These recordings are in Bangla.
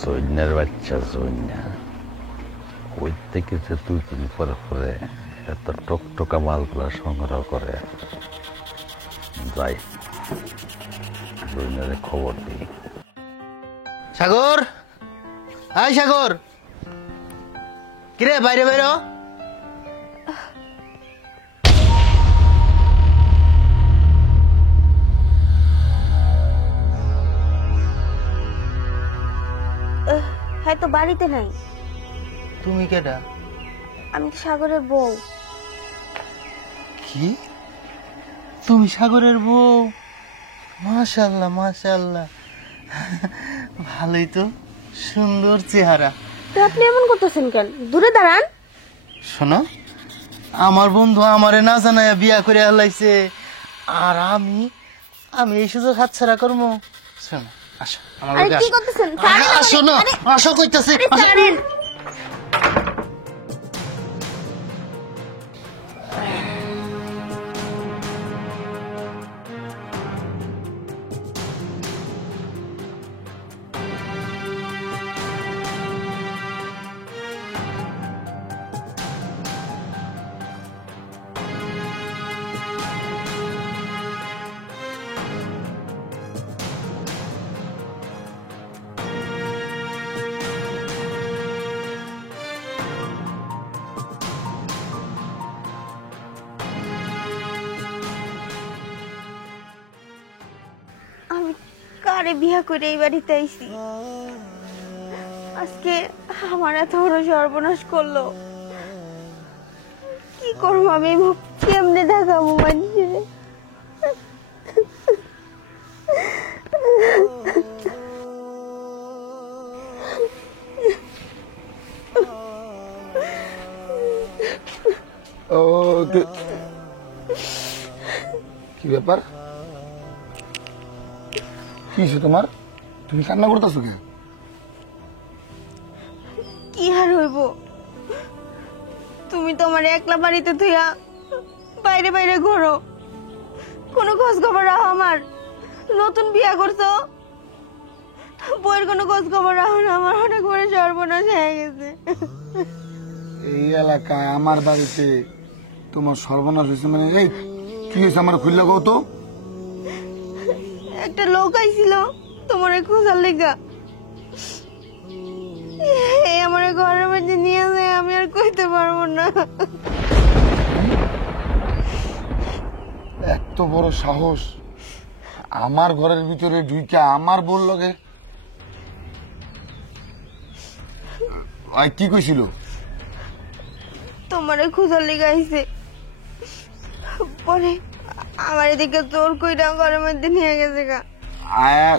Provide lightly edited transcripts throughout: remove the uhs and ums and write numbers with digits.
সৈন্যের বাচ্চা সৈন্যা ওই থেকে যে 2 দিন পরে পরে এত টকটকা মালগুলা সংগ্রহ করে যাই সৈন্যের খবর দিই। সাগর, হাই সাগর, কিরে বাইরে বাইরে? হ্যাঁ তো বাড়িতে নাই। তুমি কেডা? আমি তো সাগরের বউ। কি তুমি সাগরের বউ? মাশাআল্লাহ মাশাআল্লাহ, ভালোই তো, সুন্দর চেহারা। তো আপনি এমন করতেছেন কেন? দূরে দাঁড়ান। শোনো, আমার বন্ধু আমারে না জানায় বিয়া করে আলাইছে, আর আমি এই সুযোগ হাতছাড়া করবো? শোনো, আসো আমার আরে লগে কি আসো। করতেছেন? আসো না, আসো কইতাছি। ছাড়েন। আমি কারে বিয়া করে এই বাড়িতে আইছি? আজকে আমার এত বড় সর্বনাশ করলো। কি করবো আমি? কেমনে দেখাবো মানুষের? কি ব্যাপার? কি হয়েছে তোমার? তুমি কান্না করতেছো কে? কি আর হইব? তুমি তো আমার একলা বাড়িতে থইয়া বাইরে বাইরে ঘোরো, কোনো খোঁজ খবর রাখো আমার? নতুন বিয়া করছো, বইয়ের কোনো খোঁজ খবর রাখো না। আমার অনেক বড় সর্বনাশ হয়ে গেছে। এই এলাকায় আমার বাড়িতে তোমার সর্বনাশ হয়েছে মানে? এই কি হয়েছে আমার খুললে কও তো। একটা লোক আইছিল তোমার খোঁজার লেগা, আমার ঘরের মধ্যে নিয়ে যায়, আমি আর কইতে পারবো না। এত বড় সাহস আমার ঘরের ভিতরে ঢুইকা আমার বোন লগে? কি কইছিল? তোমার খোঁজার লেগা আইছে, পরে আমার এদিকে তোর কইরা ঘরের মধ্যে নিয়ে গেছে গা। আয়া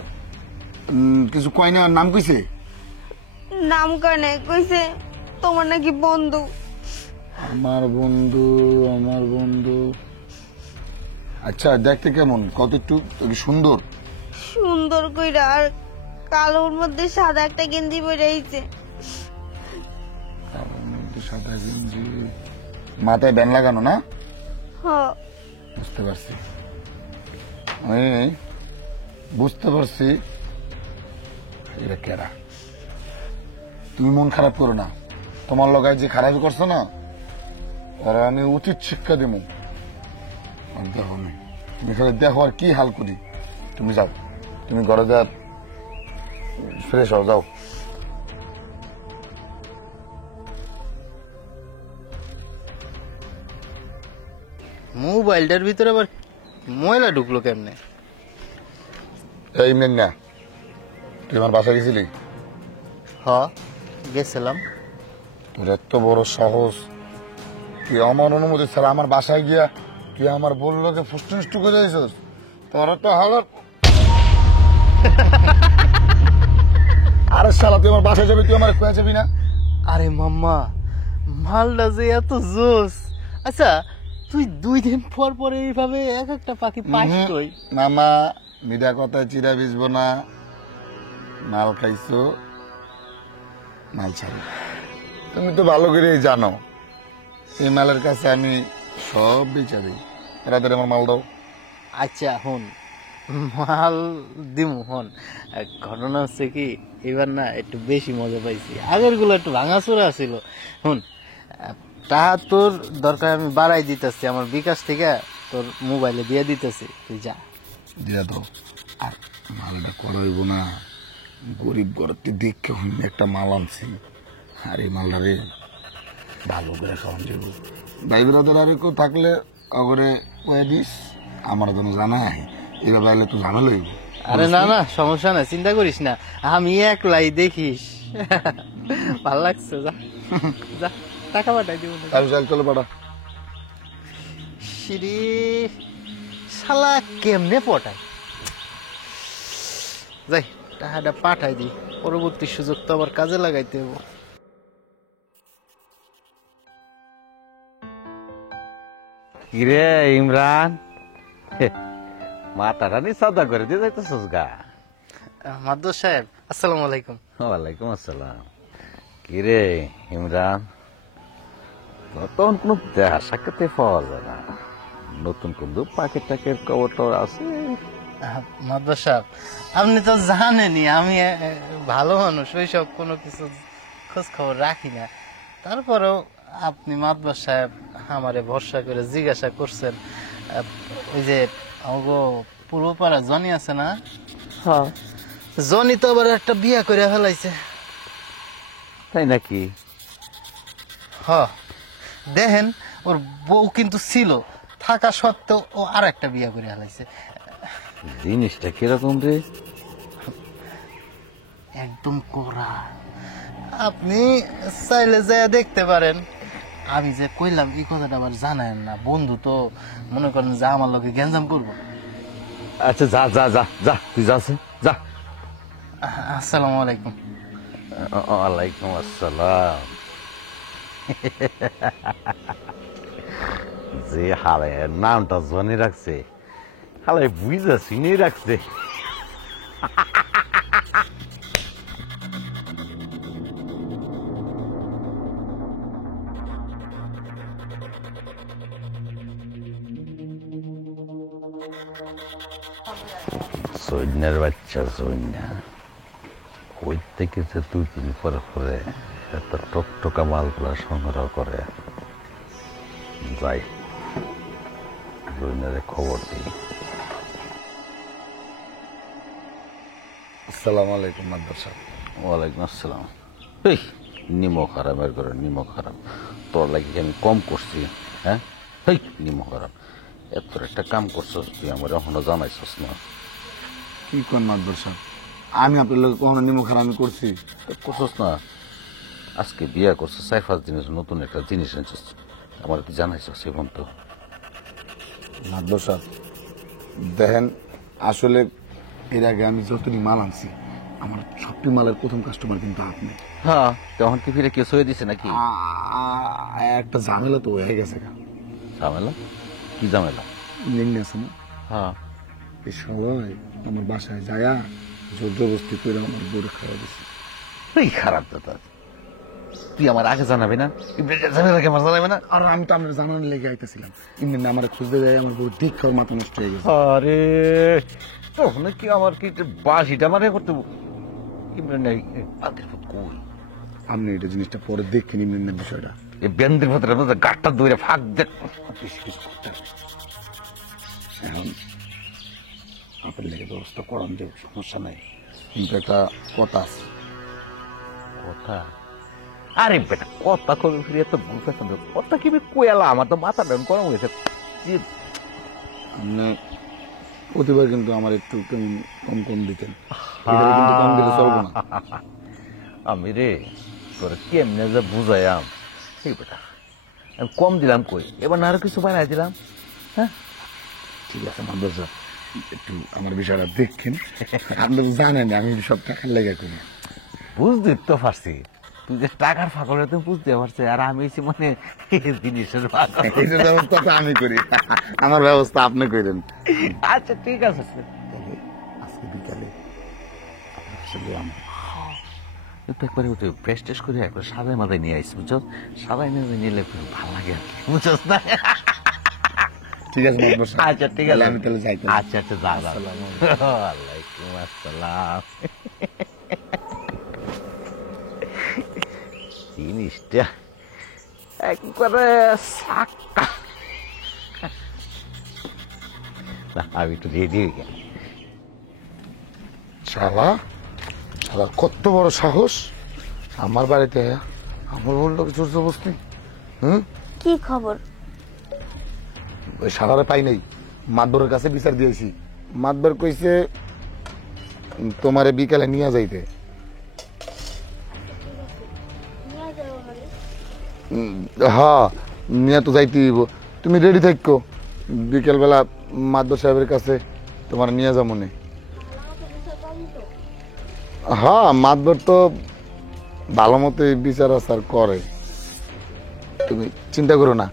কিছু কয় না? নাম কইছে? নাম কানে কইছে তোমার নাকি বন্ধু। আমার বন্ধু, আমার বন্ধু। আচ্ছা দেখতে কেমন? কত একটু সুন্দর? সুন্দর কইরা, আর কালোর মধ্যে সাদা একটা গেঞ্জি পরে আইছে। সাদা গেঞ্জি, মাথায় ব্যান লাগানো না? হ, বুঝতে পারছি, আমি বুঝতে পারছি এটা কেরা। তুমি মন খারাপ করো না, তোমার লগায় যে খারাপ করছো না, ওরা আমি উচিত শিক্ষা দেবো। দেখো আমি, তুমি খালি দেখো আর কি হাল করি। তুমি যাও, তুমি ঘরে যা, ফ্রেশ হও, যাও। মোবাইলটার ভিতরে আবার ময়লা ঢুকলো কেমনে? এই মেন্না, তুই আমার বাসায় গেছিলি? হ, গেছিলাম। তোর এত বড় সাহস, তুই আমার অনুমতি ছাড়া আমার বাসায় গিয়া তুই আমার বললো যে ফুষ্ট করে দিয়েছিস? তোর তো হালত। আরে শালা, তুই আমার বাসায় যাবি, তুই আমার কয়ে যাবি না? আরে মাম্মা, মালটা যে এত জোস। আচ্ছা, তুই 2 দিন পর পর এইভাবে এক একটা পাখি পাস কই? মামা, মিঠা কথায় চিরা ভিজবো না। মাল খাইছো, মাল ছাড়ি। তুমি তো ভালো করেই জানো এই মালের কাছে আমি সব বেচা দিই। এরা ধরে আমার মাল দাও। আচ্ছা হন, মাল দিমু হন। ঘটনা হচ্ছে কি, এবার না একটু বেশি মজা পাইছি, আগের গুলো একটু ভাঙাচোরা ছিল। হন, টাকা তোর দরকার আমি বাড়াই দিতেছি, আমার বিকাশ থেকে তোর মোবাইলে দিয়ে দিতেছি, তুই যা। দিয়া দাও। আর মালটা করাইব না, গরিব ঘরতে দেখে হইনি একটা মাল আনছি। আর এই মালটা রে ভালো করে খাওয়ান যাব। ভাই ব্রাদার আরে কেউ থাকলে অগরে কয়ে দিস, আমার যেন জানাই। এভাবে আইলে তো ঝামেলা হইব। আরে না না, সমস্যা নাই, চিন্তা করিস না, আমি একলাই, দেখিস। ভাল লাগছে, যা যা, টাকা পাঠাই দিব। তাহলে চল, চলো পাঠা। শ্রী শালা কেমনে পটাই, যাই টাকাটা পাঠাই দি, পরবর্তী সুযোগ তো আবার কাজে লাগাইতে হবো। কিরে ইমরান, মাথাটা নি সদা করে দিয়ে যাইতেছিস গা। মাদ্দর সাহেব, আসসালামু আলাইকুম। ওয়ালাইকুম আসসালাম। কিরে ইমরান, তখন কোন দেখা সাক্ষাতে পাওয়া যায় না, নতুন কোন পাখির টাকের খবর টবর আছে? মাদ্দর সাহেব, আপনি তো জানেনই আমি ভালো মানুষ, ওইসব কোনো কিছু খোঁজ খবর রাখি না। তারপরেও আপনি মাদ্দর সাহেব আমারে ভরসা করে জিজ্ঞাসা করছেন। ওই যে আমাগো পূর্বপাড়া জনি আছে না, জনি তো আবার একটা বিয়া করে ফেলাইছে। তাই নাকি? হ, দেখেন ওর বউ কিন্তু ছিল, থাকা সত্ত্বেও ও আর একটা বিয়া করে ফেলাইছে। জিনিসটা কিরকম রে? একদম কড়া, আপনি চাইলে যায় দেখতে পারেন। আমি যে কইলাম এই কথাটা আবার জানেন না, বন্ধু তো মনে করেন যে আমার লোকে গ্যাঞ্জাম করবো। আচ্ছা যা যা যা যা, তুই যাচ্ছে যা। আসসালামু আলাইকুম। ওয়ালাইকুম আসসালাম। যে হালে নামটা জনি রাখছে, হালে বুঝা চিনি রাখছে। সৈন্যের বাচ্চা সৈন্যা, ওই থেকে যে 2-3 পরে পরে এত টকটকা মালগুলা সংগ্রহ করে। যাই সৈন্যের খবর দিই। আসসালামু আলাইকুম মাদ্দার সাহেব। ওয়ালাইকুম আসসালাম। এই নিমক হারাম, এর করে নিমক হারাম, তোর লাগি আমি কম করছি? হ্যাঁ, এই নিমক হারাম, এত একটা কাম করছস তুই আমার এখনো জানাইছস না। কি কোন মাদ্দার সাহেব, আমি আপনার লোক কখনো নিমখ হারামি করছি? করছস না? আজকে বিয়া করছস, 4-5 দিনের নতুন একটা জিনিস এনেছিস, আমার কি জানাইছস এখন? তো মাদ্দার সাহেব দেখেন, আসলে এর আগে আমি যতটি মাল আনছি, আমার সবটি মালের প্রথম কাস্টমার কিন্তু আপনি। হ্যাঁ, তখন কি ফিরে কেউ সয়ে দিছে নাকি? একটা ঝামেলা তো হয়ে গেছে। ঝামেলা? কি ঝামেলা? নিম্নে আছে না, হ্যাঁ, এই সবাই আমার বাসায় যায়া জোর জবরদস্তি করে আমার বউরে খাওয়া দিচ্ছে। এই খারাপ কথা, তুই আমার আগে জানাবি না? ঝামেলাকে আমার জানাবি না? আর আমি তো আপনার জানানোর লেগে আইতেছিলাম, এমনি না আমার খুঁজতে যাই আমার বউ দিক খাওয়ার মাথা নষ্ট হয়ে গেছে। আরে তখন কি আমার কি বাসিটা মানে করতে কই? আপনি এটা জিনিসটা পরে দেখেন, এমনি বিষয়টা এই বেন্দ্রের ভেতরে গাঠটা দৌড়ে ফাঁক দেখ। এখন আপনার লেগে ব্যবস্থা করান দেব, সমস্যা নাই, কিন্তু একটা কথা আছে। কথা? আরে বেটা, কথা কবে ফিরে তো বুঝতে কথা কি কোয়ালা, আমার তো মাথা ডাউন গরম হয়েছে। আপনি প্রতিবার কিন্তু আমার একটু কেমন কম কম দিতেন, এটারে কিন্তু কম দিলে চলবো না। আমি রে তোরে কেমনে যে বুঝাইয়াম, ঠিক বেটা, আমি কম দিলাম কই, এবার না আরো কিছু বাড়াই দিলাম। হ্যাঁ ঠিক আছে মাদ্দার সাহেব, একটু আমার বিষয়টা দেখেন। আপনি তো জানেন আমি সব টাকার লেগে করি। বুঝতে তো পারছি, তুই যে টাকার ফাঁকলে তুমি বুঝতে পারছি, আর আমি মানে জিনিসের এইটার ব্যবস্থা তো আমি করি, আমার ব্যবস্থা আপনি করেন। আচ্ছা ঠিক আছে, তাহলে আজকে বিকালে আপনার কাছে গেলাম। একটু একবারে ফ্রেশ টেস্ট করে একবার সাদাই মাথায় নিয়ে আসছি, বুঝছো? সাদাই নিয়ে নিলে ভালো লাগে আর কি, বুঝছস না? ঠিক আছে মাতবর সাহেব। আচ্ছা ঠিক আছে, তাহলে আমি তাহলে যাই তাহলে। আচ্ছা আচ্ছা যা যা। ওয়ালাইকুম আসসালাম। জিনিসটা একবারে সাক্কা। না, আমি একটু রেডি হয়ে গেলাম। শালা শালা কত বড় সাহস আমার বাড়িতে আমার বললো জোর জবরদস্তি। কি খবর? ওই শালারে পাই নাই, মাতবরের কাছে বিচার দিয়েছি। মাতবর কইছে তোমারে বিকালে নিয়ে যাইতে। হ্যাঁ নিয়ে তো যাইতে দিব, তুমি রেডি থাকো, বিকেল বেলা মাতবর সাহেবের কাছে তোমার নিয়ে যাবো মনে। হ্যাঁ মাতবর তো ভালো মতো বিচার আচার করে, তুমি চিন্তা করো না,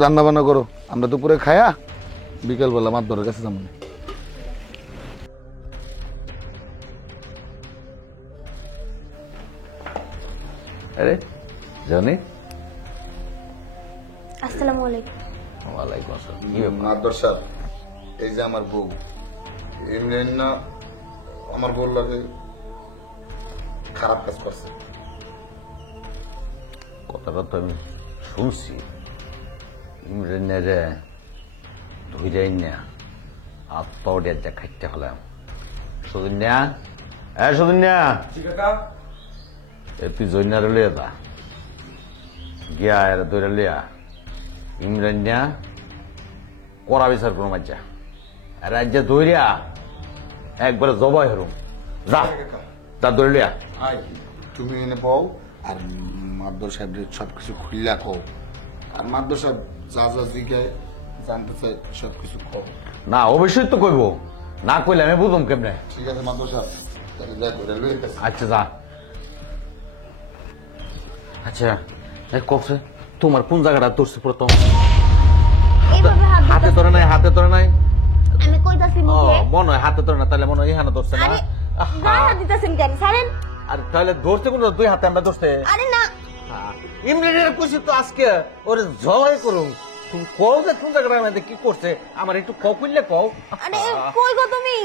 রান্না বান্না করো, আমরা দুপুরে খায়া বিকেল বেলা মাতবরের কাছে যাবো। আরে জানি। আসসালামু আলাইকুম। ওয়ালাইকুম আসসালাম। কি ব্যাপার? মাতবর সাহেব, এই যে আমার বউ, এমনি না আমার বউ লাগে খারাপ কাজ করছে। কথাটা তো আমি শুনছি, ইমরানের ধৈর্যাই না হাত পাও ডের যা খাইতে হলাম। সুদিন্যা, হ্যাঁ সুদিন্যা, তুই জৈনার লিয়া দা গিয়া এর দৈরা লিয়া ইমরান না করা বিচার করুম। আজ্জা রাজ্যা দৈরিয়া একবারে জবাই হরুম। যা তার দৈরা লিয়া। তুমি এনে পাও আর মাতবর সাহেবের সবকিছু খুললা কও, আর মাতবর সাহেব যা যা জিজ্ঞায় জানতে চাই সবকিছু কও। না অবশ্যই তো কইব, না কইলে আমি বুঝুম কেমনে। ঠিক আছে মাতবর সাহেব, তাহলে যাই করে লই গেছে। আচ্ছা যা। আচ্ছা কফে তোমার কোন জায়গাটা ধরছে প্রথম? এইভাবে হাত হাতে ধরে নাই, হাতে ধরে নাই। আমি কইতাছি ও মুখে। মনে হয় হাতে ধরে না, তাহলে মনে হয় এখানে ধরছে না। আরে গায়ে হাত দিতেছেন কেন? ছাড়েন। আর তাহলে ধরছে কোন দুই হাতে আমরা ধরছে। আরে না, ইমরানের খুশি তো আজকে ওরে জলাই করুন। তুমি কও যে কোন জায়গাটার মধ্যে কি করছে আমার একটু কইলে কও। আরে কই গো তুমি?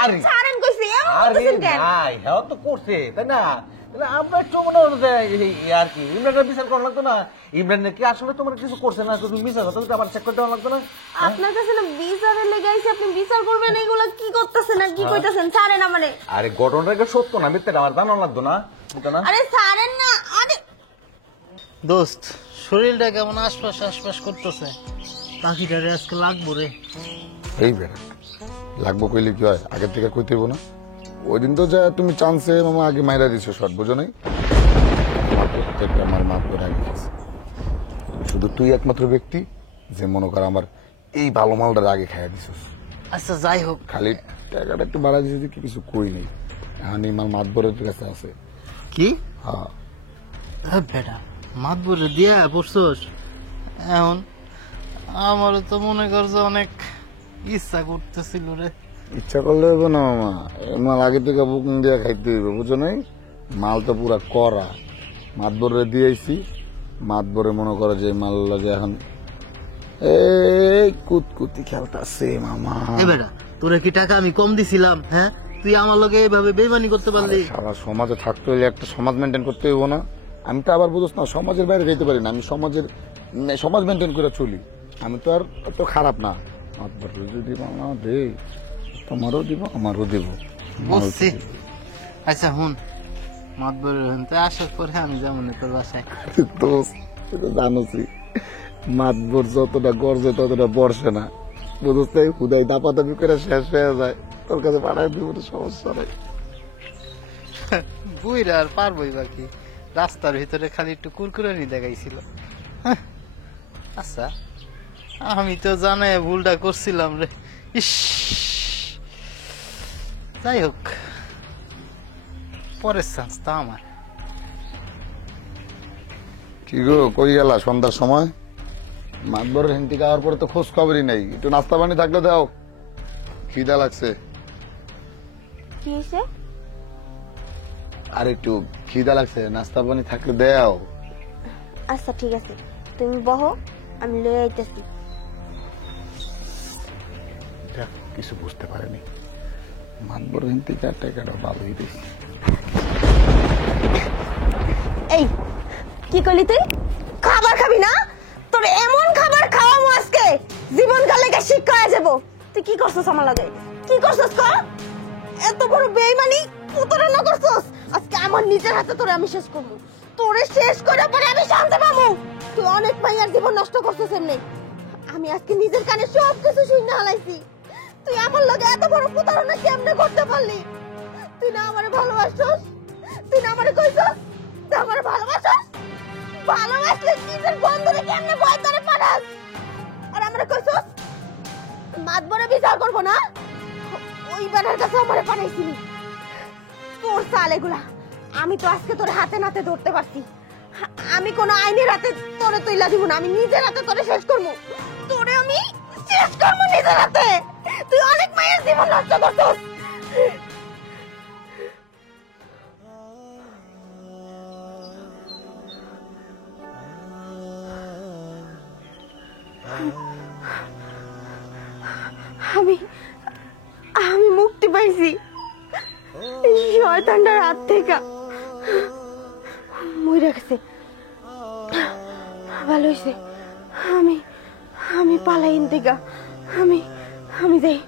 আরে ছাড়েন কইছি, এমন আরে করতেছেন কেন? ভাই হ্যাঁ তো করছে তাই না, তাহলে আমরা একটু মনে হলো যে এই আর কি ইমরানের বিচার করা লাগতো না। ইমরানের কি আসলে তোমার কিছু করছে না, তুমি বিচার করতে তো আমার চেক করতে লাগতো না। আপনার কাছে না বিচারের লেগে আইছে, আপনি বিচার করবেন, এগুলো কি করতেছেন আর কি কইতাছেন? ছাড়েন আমারে। আরে ঘটনাটা সত্য না মিথ্যাটা আমার জানা লাগতো না, বুঝছো না? আরে ছাড়েন না। আরে দোস্ত, শরীরটা কেমন আশপাশ আশপাশ করতেছে, পাখিটারে আজকে লাগবো রে। এই বেড়া লাগবো কইলে কি হয়, আগের থেকে কইতে হইব না? ওই দিন তো যা তুমি চান্সে মামা আগে মাইরা দিছো শট, বুঝো নাই? প্রত্যেকটা আমার মাপ করে আগে গেছে। শুধু তুই একমাত্র ব্যক্তি যে মনে কর আমার এই ভালো মালটার আগে খাইয়া দিছিস। আচ্ছা যাই হোক, খালি টাকাটা একটু বাড়া দিছিস কি কিছু কই নেই, এখন এই মাল মাতবরের কাছে আছে। কি হ্যাঁ বেটা মাতবরে দিয়া পড়ছস? এখন আমারও তো মনে কর যে অনেক ইচ্ছা করতেছিল রে। ইচ্ছা করলে হইব না মামা, এই মাল আগে থেকে বুকিং দিয়ে খাইতে হইব, বুঝো নাই? মাল তো পুরা করা, মাতবরে দিয়েছি, মাতবরে মনে করে যে মাল লাগে এখন এই কুতকুতি খেলতাছে মামা। এ বেটা তোরে কি টাকা আমি কম দিছিলাম? হ্যাঁ, তুই আমার লগে এইভাবে বেইমানি করতে পারলি? সারা সমাজে থাকতে হইলে একটা সমাজ মেনটেন করতে হইব না? আমি তো আবার বুঝছ না, সমাজের বাইরে যেতে পারি না, আমি সমাজ মেনটেন করে চলি। আমি তো আর অত খারাপ না। মাতবর যদি মামা দে, তোমারও দিব আমারও দিব। বুঝছি। আচ্ছা হুন, মাতবরের হইতে আসার পরে আমি যেমন তোর বাসায়। দোস্ত জানোসি মাতবর যতটা গর্জে ততটা বর্ষে না, বুঝছ তাই হুদাই দাপাদাপি করে শেষ হয়ে যায়, তোর কাছে পাঠাই দিব, সমস্যা নাই। বুইরা আর পারবই বাকি, রাস্তার ভিতরে খালি একটু কুরকুরানি দেখাইছিল। হ্যাঁ, আচ্ছা আমি তো জানাই ভুলটা করছিলাম রে। ইস, যাই হোক, পরের চান্স তা আমার। কি গো কই গেলা সন্ধ্যার সময়? মাতবরের হিন্দি খাওয়ার পরে তো খোঁজ খবরই নাই, একটু নাস্তা পানি থাকলে দাও, খিদা লাগছে। কি হইছে? আর একটু খিদা লাগছে, নাস্তা পানি থাকলে দাও। আচ্ছা ঠিক আছে, তুমি বহো, আমি লয়ে আইতেছি। কিছু বুঝতে পারেনি। মাতবর থেকে টাকাটা ভালোই দিয়েছি। এই কি করলি তুই? খাবার খাবি না? তোর এমন খাবার খাওয়াবো আজকে জীবন কালে শিক্ষা হয়ে যাবো। তুই কি করছস আমার লাগে? কি করছস ক? এত বড় বেইমানি প্রতারণা করছস। আজকে আমার নিজের হাতে তোরে আমি শেষ করবো। তোরে শেষ করার পরে আমি শান্তি পাবো। তুই অনেক মাইয়ার জীবন নষ্ট করছস এমনি। আমি আজকে নিজের কানে সব কিছু শুনে হালাইছি। তুই আমার লগে এত বড় প্রতারণা কেমনে করতে পারলি? তুই না আমারে ভালোবাসছস? তুই না আমারে কইছস তুই আমারে ভালোবাসছস? ভালোবাসলে নিজের বন্ধুরে কেমনে ভয় করে পাঠাস? আর আমারে কইছস মাতবরে বিচার করবো না? ওই বানার কাছে আমারে পাঠাইছিলি। তোর চাল এগুলা। আমি তো আজকে তোর হাতে নাতে ধরতে পারছি। আমি কোন আইনের হাতে তোরে তুইলা দিব না। আমি নিজের হাতে তোরে শেষ করবো। তোরে আমি শেষ করবো নিজের হাতে। তুই অনেক মায়ের জীবন নষ্ট করছস। আমি আমি মুক্তি পাইছি শয়তানটার হাত থেকে। মরে গেছে, ভালো হয়েছে। আমি আমি পালাই থেকে। আমি যাই।